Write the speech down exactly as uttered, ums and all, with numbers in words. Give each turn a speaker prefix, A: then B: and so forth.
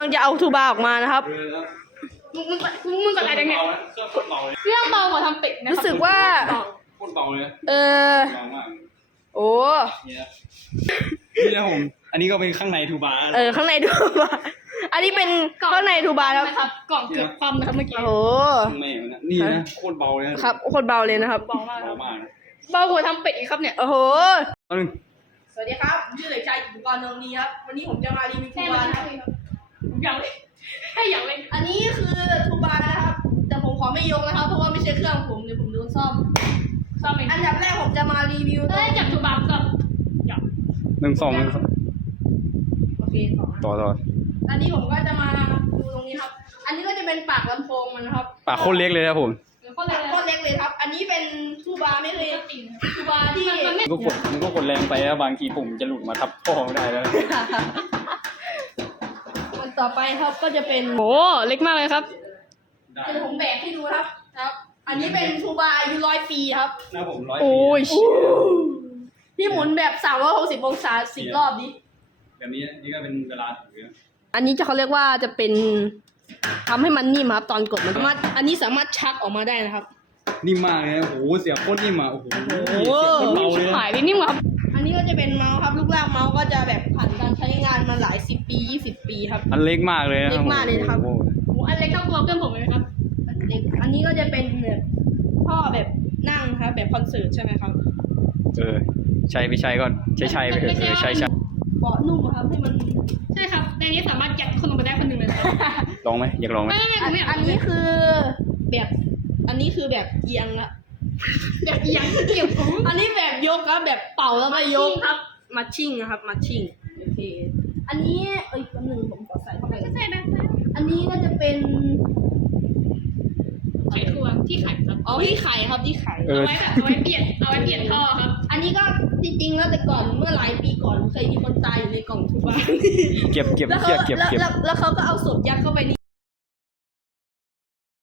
A: มันจะเอาทูบาออกมานะครับ
B: มึงมึงมึงมึงกับอะไรเนี่ยเครื่องเบากว่าทำเป็ดนะ
A: รู้สึกว่า
C: โคตรเบาเลย
A: เออโอ้
C: นี่นะผมอันนี้ก็เป็นข้างในทูบา
A: เออข้างในทูบาอันนี้เป็นข้างในทูบาแล้ว
B: ครับกล่องเกือบความนะครับเมื่อกี้
A: โอ้
C: ไม่นี่นะโคตรเบาเลย
A: ครับโคตรเบาเลยนะครับ
B: เบามากเบามากเบากว่าทำเป็ดอีกครับเนี่ย
A: โอ้โห
D: สวัสดีครับชื่อเด็กชายกิตติกรนงดีครับวันนี้ผมจะมารีวิวทูบานะครับ
B: ผมอยากเลยให้อยากเลย
D: อันนี้คือทูบานะครับแต่ผมขอไม่ยกนะครับเพราะว่าไม่ใช่เครื่องผมเดี๋ยวผมโดนซ่อม
B: ซ่อมเอง
D: อันดับแรกผมจะมารีวิว
B: ได้จับทูบาซ่อมอยาก
C: หนึ่งสองหนึ่ง
D: โอเค
C: ต่อต่อ
D: อันนี้ผมก็จะมาดูตรงนี้ครับอันนี้ก็จะเป็นปากลำโพงมันนะครับ
C: ปากโคตรเล็กเลยนะผม
D: ปากโคตรเล็กเลยครับอันนี้เป็นทูบาไม่เคยทูบาที่
C: มันก็กดมันก็กดแรงไปแล้วบางทีผมจะหลุดมาทับพ่อไม่ได้แล้ว
D: มันต่อไปครับก็จะเป็น
B: โอ้เล็กมากเลยครับ
D: เดี๋ยวผมแบกให้ดูครับครับอันนี้เป็นทูบาอายุร้อยปีครับ
C: นะผมร้อย
B: โอ้ย
D: ที่หมุนแบบสามร้อยหกสิบองศาสิบรอบดิ
C: แบบนี้นี่ก็เป็นเวลาถือ
A: อันนี้จะเขาเรียกว่าจะเป็นทำให้มันนิ่มครับตอนกดมันสามารถอันนี้สามารถชักออกมาได้นะครับ
C: นิ่มมากเลยโอ้โหเสียงโคตรนิ่มอ่ะโอ้โหเสียงโคตรเบาเลย
B: หายไปนิ่มครับ
D: อันนี้ก็จะเป็นเมาส์ครับลูกลากเมาส์ก็จะแบบผ่านการใช้งานมาหลายสิบปียี่สิบปีครับ
C: อันเล็กมากเลย
D: เล็กมากเลยนะครับ
B: โอ้อันเล็กเท่าตัวเพื่อนผมเลยครับ
D: เล็กอันนี้ก็จะเป็นแบบพ่อแบบนั่งครับแบบคอนเสิร์ตใช่ไหมครับ
C: เออใช่ไม่ใช่ก็ใช่ใช่ไปเถอะใช่ใช่
D: เบาะนุ่มครับให้มัน
B: ใช่ครับในนี้สามารถยัดคนลงไปได้คนหนึ่งเลยครับ
C: ลองไหมอยากลองไหม
B: ไม่ไม่ไม่
D: อันนี้คือแบบอันนี้คือแบบเอียงอะ
B: แบบเอียงเกี่ยวผม
D: อันนี้แบบยกครับแบบเป่าแล้วก็ยก
B: ครับ
D: มัชชิ่งนะครับมัชชิ่งโอเคอันนี้เอ้ยคนหนึ่งผมขอใส่เข้าไป
B: ใส่ได้
D: อันนี้ก็จะเป็น
B: ไข่ทัวที่ไข่ครับ
D: อ๋อที่ไข่ครับที่ไข่
B: เอาไว้แบบเอาไว้เปลี่ยนเอาไว้เปลี่ยนท่อครับ
D: อันนี้ก็จริงๆแล้วแต่ก่อนเมื่อหลายปีก่อนเคยมีคนตายอยู่ในกล่องทูบา
C: เก็บเก็บ
D: แล้วเขา
C: เก็บเก็บ
D: แล้วเขาก็เอาศพยัดเข้าไปใน